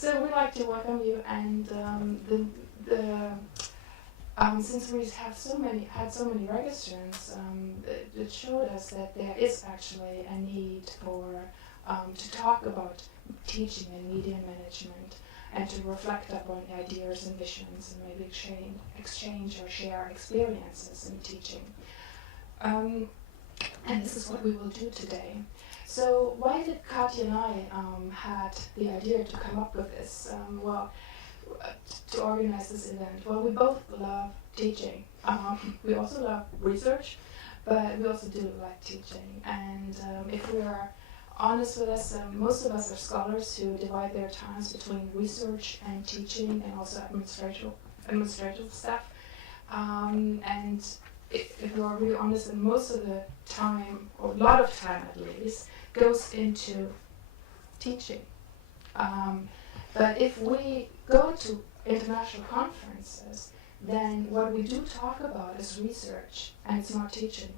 So we'd like to welcome you, and since we have had so many registrants, it showed us that there is actually a need for to talk about teaching and media management, and to reflect upon ideas and visions, and maybe exchange or share experiences in teaching. And this is what we will do today. So why did Katja and I had the idea to come up with this? To organize this event. Well, we both love teaching. We also love research, but we also do like teaching. And if we are honest with us, most of us are scholars who divide their times between research and teaching, and also administrative stuff. And if we are really honest, then most of the time, or a lot of time at least, goes into teaching. But if we go to international conferences, then what we do talk about is research, and it's not teaching.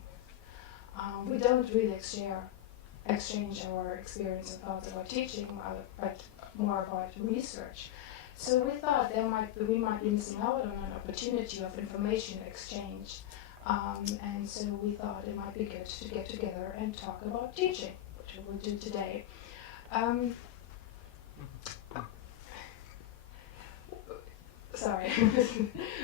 We don't really exchange our experience and thoughts about teaching, but more about research. So we thought we might be missing out on an opportunity of information exchange. And so we thought it might be good to get together and talk about teaching, which we will do today.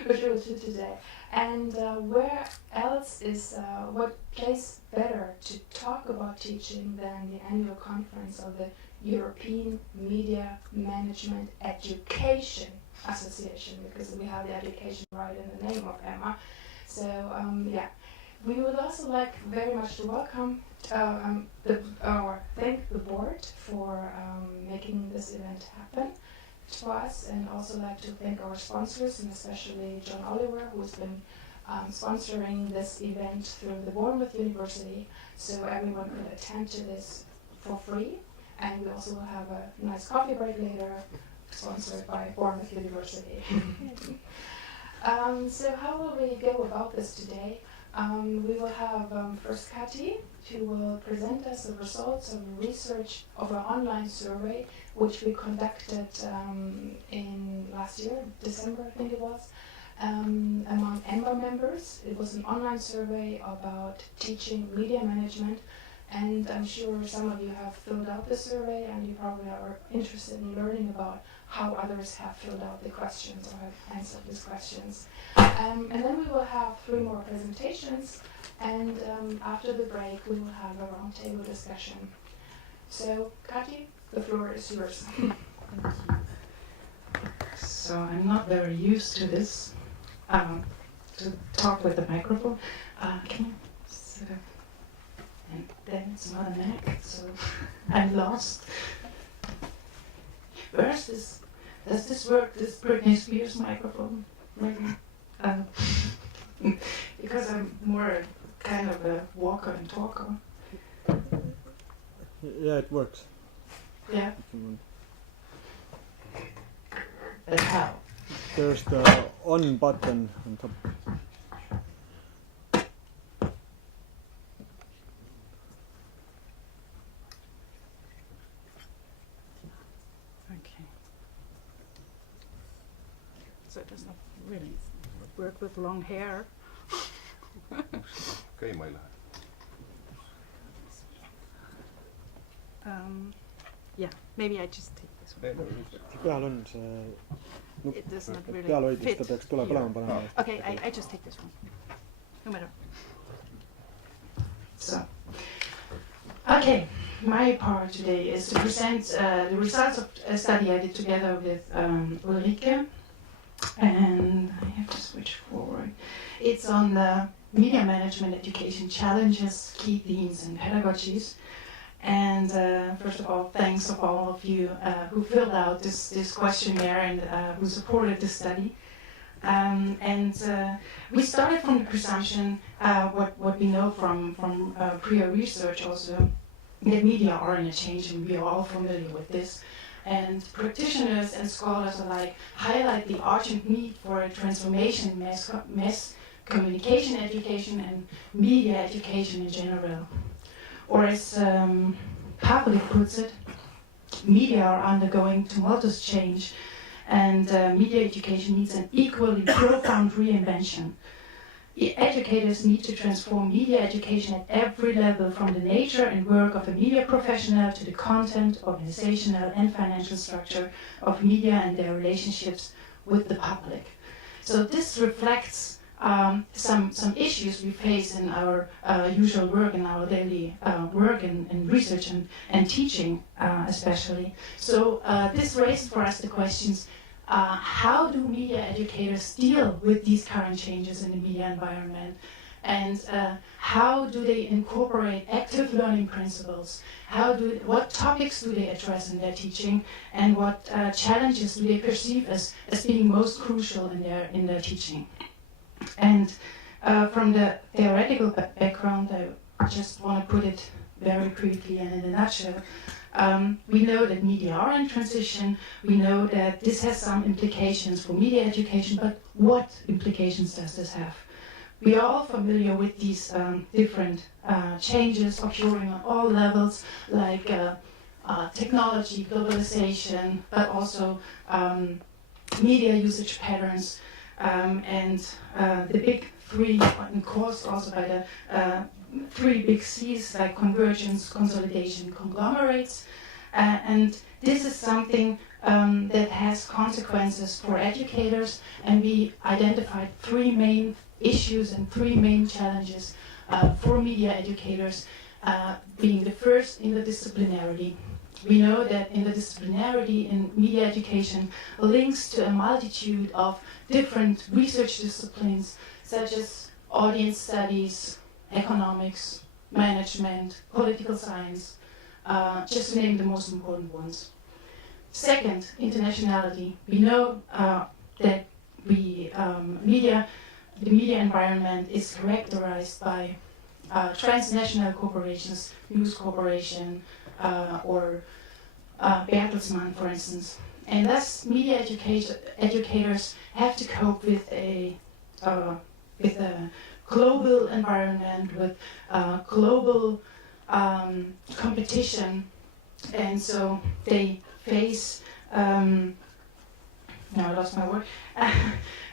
Which we will do today. And where else is, what place better to talk about teaching than the annual conference of the European Media Management Education Association, because we have the education right in the name of Emma. So we would also like very much to welcome thank the board for making this event happen to us, and also like to thank our sponsors, and especially John Oliver, who's been sponsoring this event through the Bournemouth University, so everyone could attend to this for free. And we also will have a nice coffee break later, sponsored by Bournemouth University. So how will we go about this today? We will have first Kati, who will present us the results of research of an online survey which we conducted in last year, December I think it was, among EMBA members. It was an online survey about teaching media management, and I'm sure some of you have filled out the survey, and you probably are interested in learning about how others have filled out the questions or have answered these questions. And then we will have 3 more presentations, and after the break we will have a roundtable discussion. So, Kati, the floor is yours. Thank you. So I'm not very used to this, to talk with the microphone. Can you sit up? And then it's not a Mac, so I'm lost. Does this work, this Britney Spears microphone? Maybe. Because I'm more kind of a walker and talker. Yeah, it works. Yeah. But how? There's the on button on top. Okay. So it does not really work with long hair. Okay, my lad. Yeah, maybe I just take this one. Peal on see nupp, It does not really peal hoidis fit ta peaks tule põlema panema. Okay, I just take this one. No matter. So, okay, my part today is to present the results of a study I did together with Ulrike, and I have to switch forward. It's on the media management education challenges, key themes, and pedagogies. And first of all, thanks of all of you who filled out this questionnaire and who supported the study. We started from the presumption, what we know from prior research also, that media are in a change, and we are all familiar with this. And practitioners and scholars alike highlight the urgent need for a transformation in mass communication education and media education in general. Or as Pavlik puts it, media are undergoing tumultuous change, and media education needs an equally profound reinvention. Educators need to transform media education at every level, from the nature and work of a media professional to the content, organizational and financial structure of media and their relationships with the public. So this reflects some issues we face in our usual work, in our daily work in research and teaching especially. So this raised for us the questions, how do media educators deal with these current changes in the media environment? And how do they incorporate active learning principles? What topics do they address in their teaching? And what challenges do they perceive as being most crucial in their teaching? And from the theoretical background, I just want to put it very briefly and in a nutshell. We know that media are in transition. We know that this has some implications for media education, but what implications does this have? We are all familiar with these different changes occurring on all levels, like technology, globalization, but also media usage patterns, and the big three, and caused also by the three big C's, like convergence, consolidation, conglomerates. And this is something that has consequences for educators, and we identified three main issues and three main challenges for media educators, being the first, interdisciplinarity. We know that interdisciplinarity in media education links to a multitude of different research disciplines, such as audience studies, economics, management, political science, just to name the most important ones. Second, internationality. We know that the media environment is characterized by transnational corporations, News Corporation, or Bertelsmann, for instance. And thus, media educators have to cope with a global environment, with global competition, and so they face. Now I lost my word.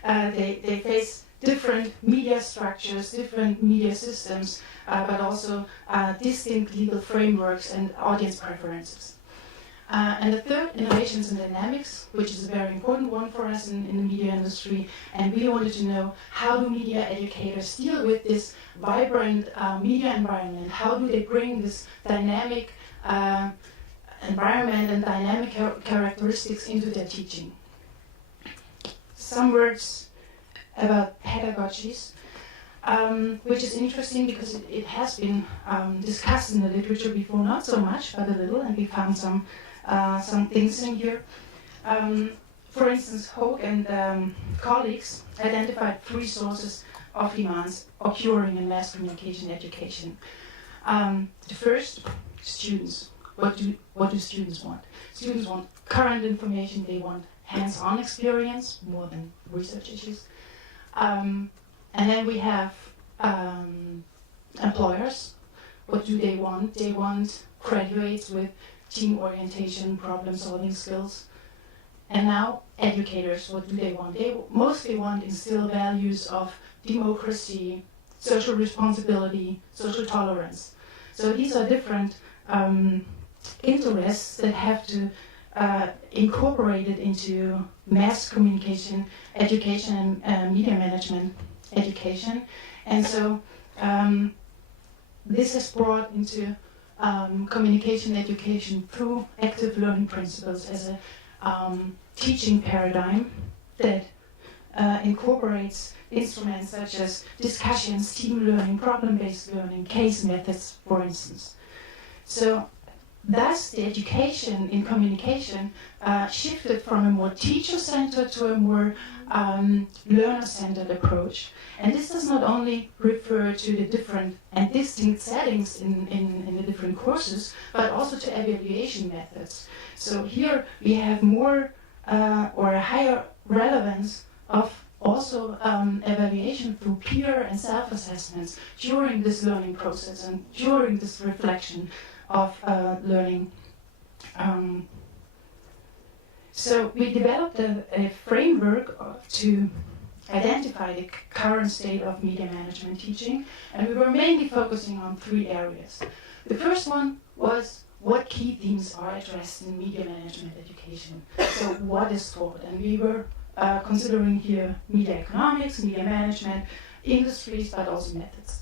They face different media structures, different media systems, but also distinct legal frameworks and audience preferences. And the third, innovations and dynamics, which is a very important one for us in the media industry. And we wanted to know, how do media educators deal with this vibrant media environment? How do they bring this dynamic environment and dynamic characteristics into their teaching? Some words about pedagogies, which is interesting because it has been discussed in the literature before, not so much, but a little, and we found some things in here. For instance, Hogue and colleagues identified three sources of demands occurring in mass communication education. The first, students. What do students want? Students want current information. They want hands-on experience more than research issues. And then we have employers. What do they want? They want graduates with team orientation, problem-solving skills. And now educators, what do they want? They mostly want to instill values of democracy, social responsibility, social tolerance. So these are different interests that have to incorporate it into mass communication education and media management education. And so this has brought into communication education through active learning principles as a teaching paradigm that incorporates instruments such as discussions, team learning, problem-based learning, case methods, for instance. So thus the education in communication shifted from a more teacher-centered to a more learner-centered approach. And this does not only refer to the different and distinct settings in the different courses, but also to evaluation methods. So here we have more or a higher relevance of also evaluation through peer and self-assessments during this learning process and during this reflection of learning So we developed a framework to identify the current state of media management teaching, and we were mainly focusing on 3 areas. The first one was what key themes are addressed in media management education. So what is taught? And we were considering here media economics, media management, industries, but also methods.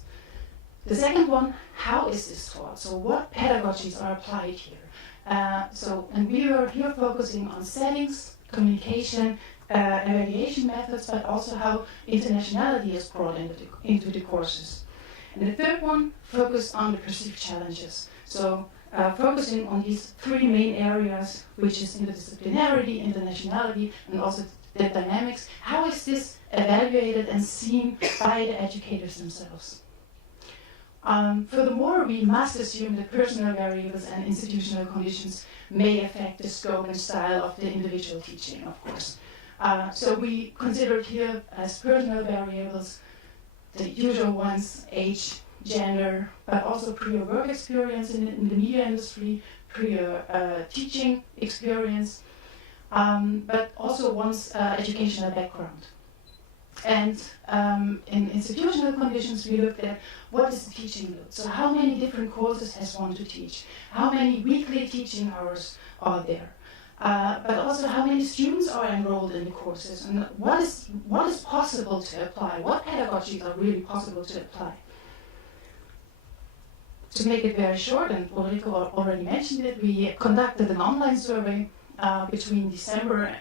The second one, how is this taught? So what pedagogies are applied here? And we were here focusing on settings, communication, evaluation methods, but also how internationality is brought into the courses. And the third one focused on the perceived challenges. So focusing on these 3 main areas, which is interdisciplinarity, internationality, and also the dynamics. How is this evaluated and seen by the educators themselves? Furthermore, we must assume that personal variables and institutional conditions may affect the scope and style of the individual teaching, of course. So we considered here as personal variables the usual ones: age, gender, but also prior work experience in the media industry, prior teaching experience, but also one's educational background. And in institutional conditions, we looked at what is the teaching load. So how many different courses has one to teach? How many weekly teaching hours are there? But also how many students are enrolled in the courses, and what is possible to apply? What pedagogies are really possible to apply? To make it very short, and Ulrike already mentioned it, we conducted an online survey between December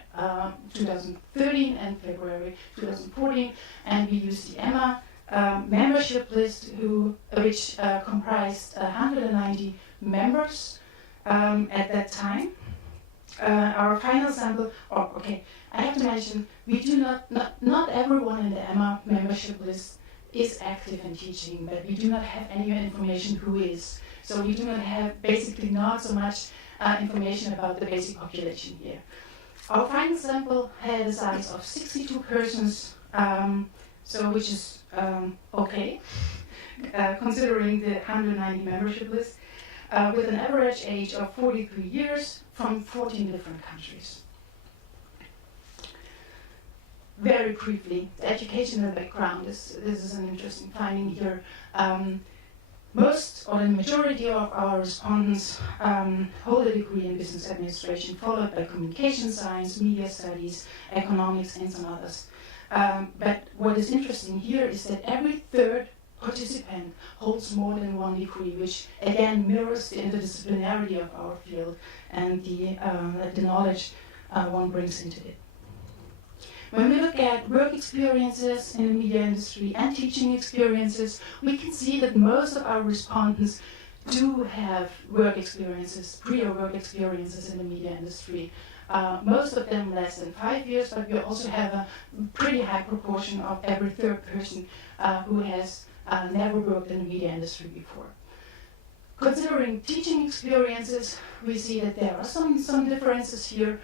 2013 and February 2014, and we used the EMMA membership list, which comprised 190 members at that time. Our final sample, I have to mention, we do not everyone in the EMMA membership list is active in teaching, but we do not have any information who is. So we do not have basically not so much information about the basic population here. Our final sample had a size of 62 persons, which is okay, considering the 190 membership list, with an average age of 43 years from 14 different countries. Very briefly, the educational background, this is an interesting finding here. Most or the majority of our respondents hold a degree in business administration, followed by communication science, media studies, economics, and some others. But what is interesting here is that every 3rd participant holds more than 1 degree, which again mirrors the interdisciplinarity of our field and the knowledge one brings into it. When we look at work experiences in the media industry and teaching experiences, we can see that most of our respondents do have work experiences, prior work experiences in the media industry. Most of them less than 5 years, but we also have a pretty high proportion of every 3rd person who has never worked in the media industry before. Considering teaching experiences, we see that there are some differences here.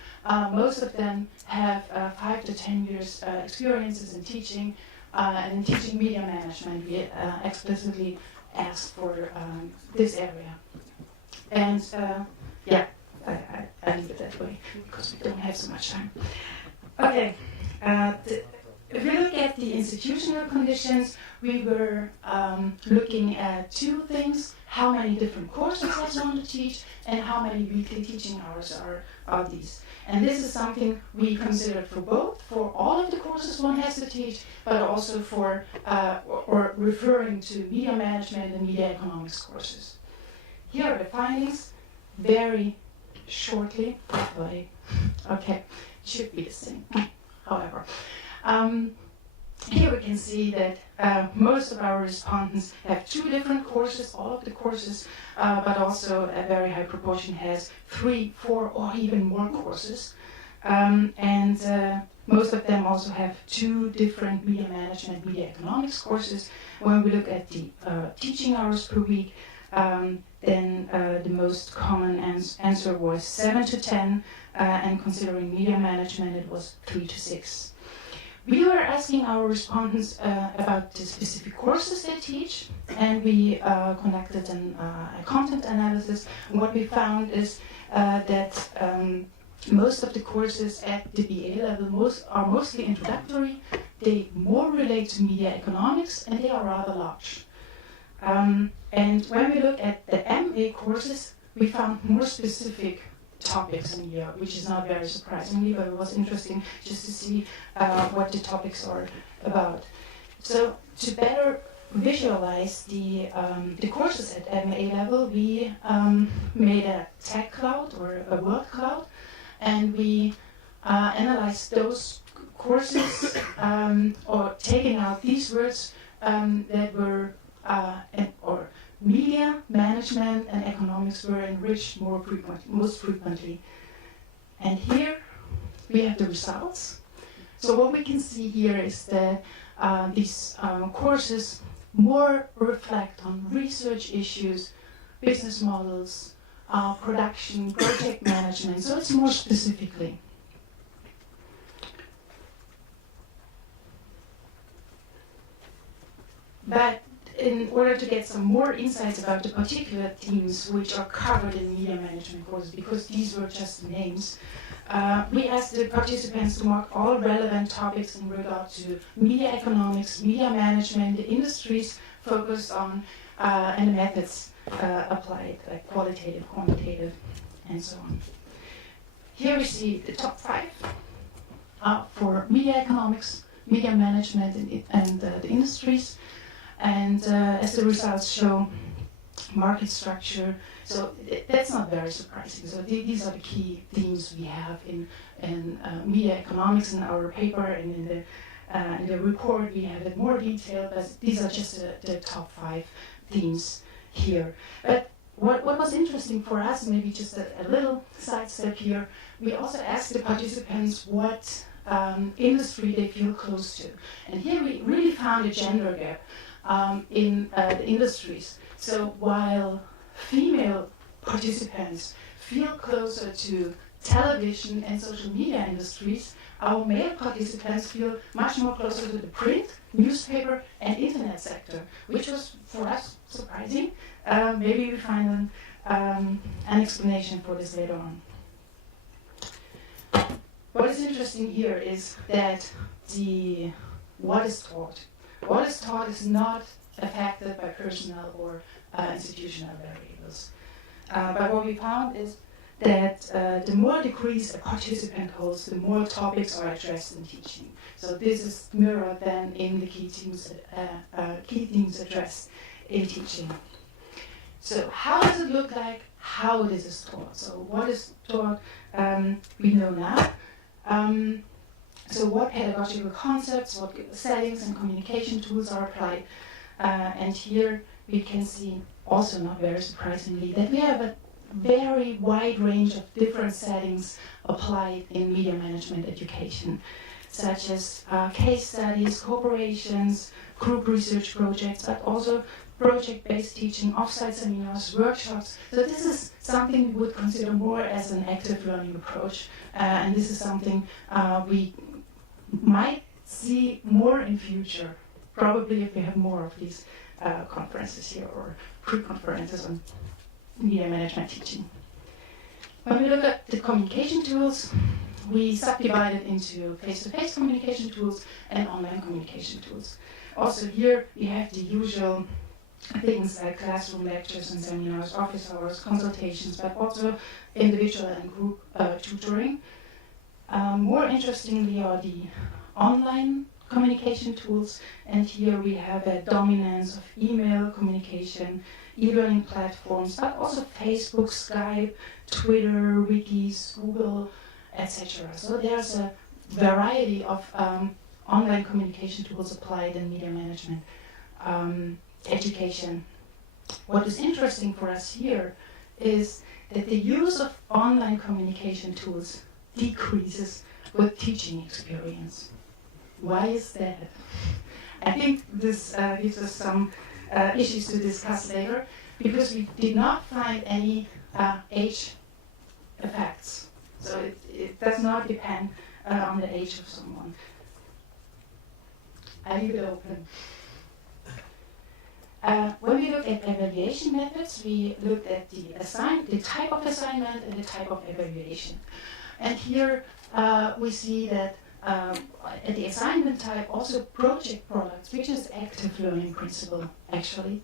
Most of them have 5 to 10 years experiences in teaching, and in teaching media management, we explicitly asked for this area. And I leave it that way because we don't have so much time. Okay. If we look at the institutional conditions, we were looking at 2 things: how many different courses does one to teach, and how many weekly teaching hours are these. And this is something we considered for both, for all of the courses one has to teach, but also for or referring to media management and media economics courses. Here are the findings, very shortly. Okay, should be the same, however. Here we can see that most of our respondents have 2 different courses, all of the courses, but also a very high proportion has 3, 4, or even more courses. And most of them also have 2 different media management, media economics courses. When we look at the teaching hours per week, then the most common answer was 7 to 10, and considering media management, it was 3 to 6. We were asking our respondents about the specific courses they teach, and we conducted a content analysis. And what we found is that most of the courses at the BA level are mostly introductory. They more relate to media economics, and they are rather large. And when we look at the MA courses, we found more specific topics in here, which is not very surprisingly, but it was interesting just to see what the topics are about. So to better visualize the courses at MA level, we made a tech cloud or a word cloud, and we analyzed those courses or taking out these words that were or media, management, and economics were enriched most frequently. And here we have the results. So what we can see here is that these courses more reflect on research issues, business models, production, project management, so it's more specifically. But in order to get some more insights about the particular themes which are covered in media management courses, because these were just names, we asked the participants to mark all relevant topics in regard to media economics, media management, the industries focused on, and the methods applied, like qualitative, quantitative, and so on. Here we see the top 5 for media economics, media management, and the industries. And as the results show, market structure, so that's not very surprising. So these are the key themes we have in media economics in our paper, and in the report we have it more detailed, but these are just the top 5 themes here. But what was interesting for us, maybe just a little sidestep here, we also asked the participants what industry they feel close to. And here we really found a gender gap in the industries. So while female participants feel closer to television and social media industries, our male participants feel much more closer to the print, newspaper, and internet sector, which was for us surprising. Maybe we find an explanation for this later on. What is interesting here is that what is taught is not affected by personnel or institutional variables. But what we found is that the more degrees a participant holds, the more topics are addressed in teaching. So this is mirrored then in the key themes addressed in teaching. So how does it look like? How this is taught? So what is taught? We know now. So what pedagogical concepts, what settings and communication tools are applied. And here we can see, also not very surprisingly, that we have a very wide range of different settings applied in media management education, such as case studies, cooperations, group research projects, but also project-based teaching, off-site seminars, workshops. So this is something we would consider more as an active learning approach, and this is something we might see more in future, probably if we have more of these conferences here or pre-conferences on media management teaching. When we look at the communication tools, we subdivided into face-to-face communication tools and online communication tools. Also here we have the usual things like classroom lectures and seminars, office hours, consultations, but also individual and group tutoring. More interestingly are the online communication tools, and here we have a dominance of email communication, e-learning platforms, but also Facebook, Skype, Twitter, Wikis, Google, etc. So there's a variety of online communication tools applied in media management education. What is interesting for us here is that the use of online communication tools decreases with teaching experience. Why is that? I think this gives us some issues to discuss later, because we did not find any age effects. So it does not depend on the age of someone. I leave it open. When we look at evaluation methods, we looked at the type of assignment and the type of evaluation. And here we see that at the assignment type, also project products, which is active learning principle actually,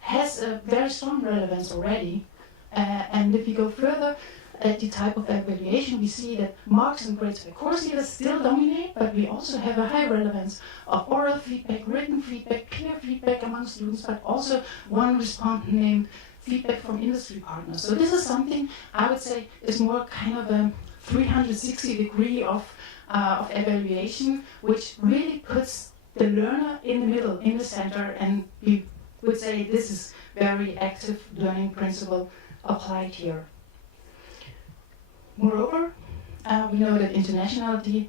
has a very strong relevance already. And if we go further at the type of evaluation, we see that marks and grades by course leaders still dominate, but we also have a high relevance of oral feedback, written feedback, peer feedback among students, but also one respondent named feedback from industry partners. So this is something I would say is more kind of a 360 degree of evaluation, which really puts the learner in the middle, in the center, and we would say this is very active learning principle applied here. Moreover, we know that internationality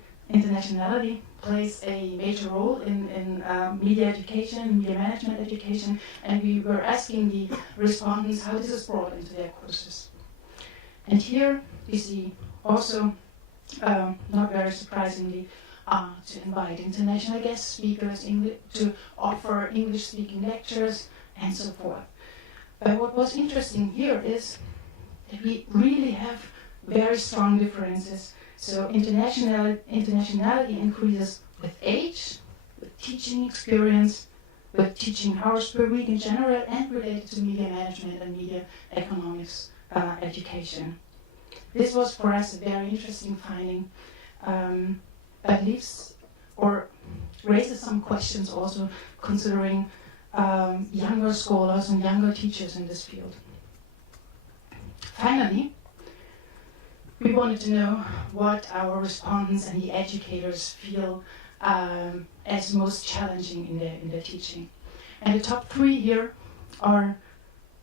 plays a major role in media education, media management education, and we were asking the respondents how this is brought into their courses. And here we see also, not very surprisingly, to invite international guest speakers to offer English-speaking lectures and so forth. But what was interesting here is that we really have very strong differences. So internationality increases with age, with teaching experience, with teaching hours per week in general, and related to media management and media economics education. This was for us a very interesting finding, but leaves or raises some questions also considering younger scholars and younger teachers in this field. Finally, we wanted to know what our respondents and the educators feel as most challenging in their teaching. And the top three here are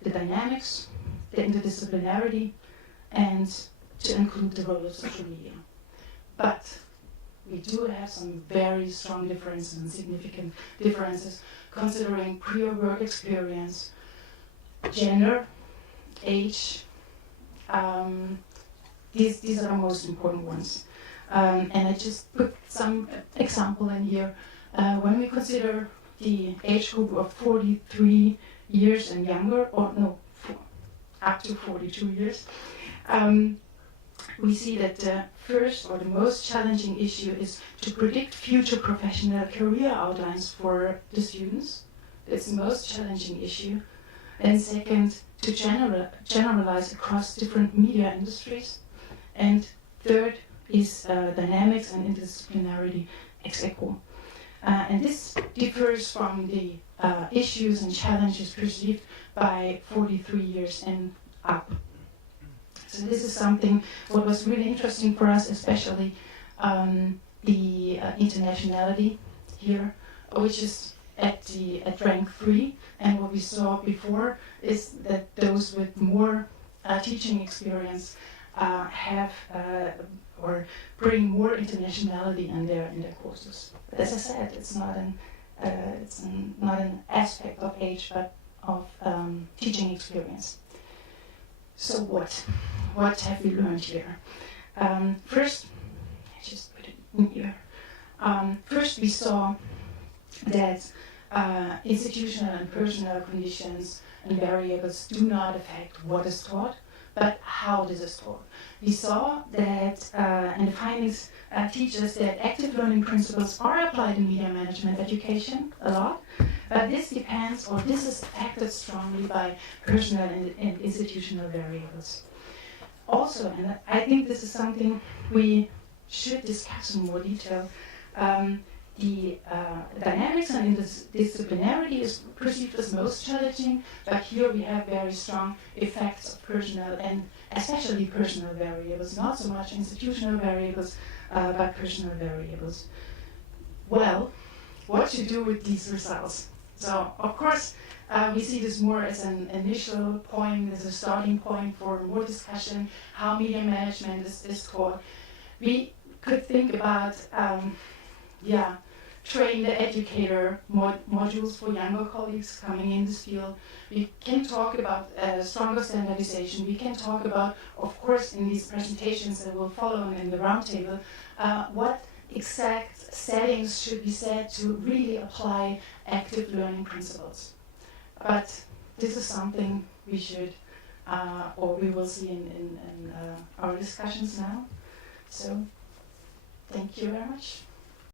the dynamics, the interdisciplinarity, and to include the role of social media. But we do have some very strong differences and significant differences considering prior work experience, gender, age. These are the most important ones. And I just put some example in here. When we consider the age group of 43 years and younger, or no, up to 42 years, we see that the first or the most challenging issue is to predict future professional career outlines for the students. That's the most challenging issue. And second, to generalize across different media industries. And third is dynamics and interdisciplinarity ex aequo. And this differs from the issues and challenges perceived by 43 years and up. So this is something what was really interesting for us, especially the internationality here, which is at rank 3. And what we saw before is that those with more teaching experience have or bring more internationality in their courses. But as I said, it's not an aspect of age, but of teaching experience. So what have we learned here? First, I just put it in here. First, we saw that institutional and personal conditions and variables do not affect what is taught, but how this is taught. We saw that, and the findings teach us that active learning principles are applied in media management education a lot, but this depends, or this is affected strongly by personal and institutional variables. Also, and I think this is something we should discuss in more detail, the dynamics and interdisciplinarity is perceived as most challenging, but here we have very strong effects of personal and especially personal variables, not so much institutional variables, but personal variables. Well, what to do with these results? So, of course, we see this more as an initial point, as a starting point for more discussion, how media management is taught. We could think about train the educator modules for younger colleagues coming in this field. We can talk about stronger standardization. We can talk about, of course, in these presentations that will follow in the roundtable, what exact settings should be set to really apply active learning principles. But this is something we should, or we will see in our discussions now. So, thank you very much.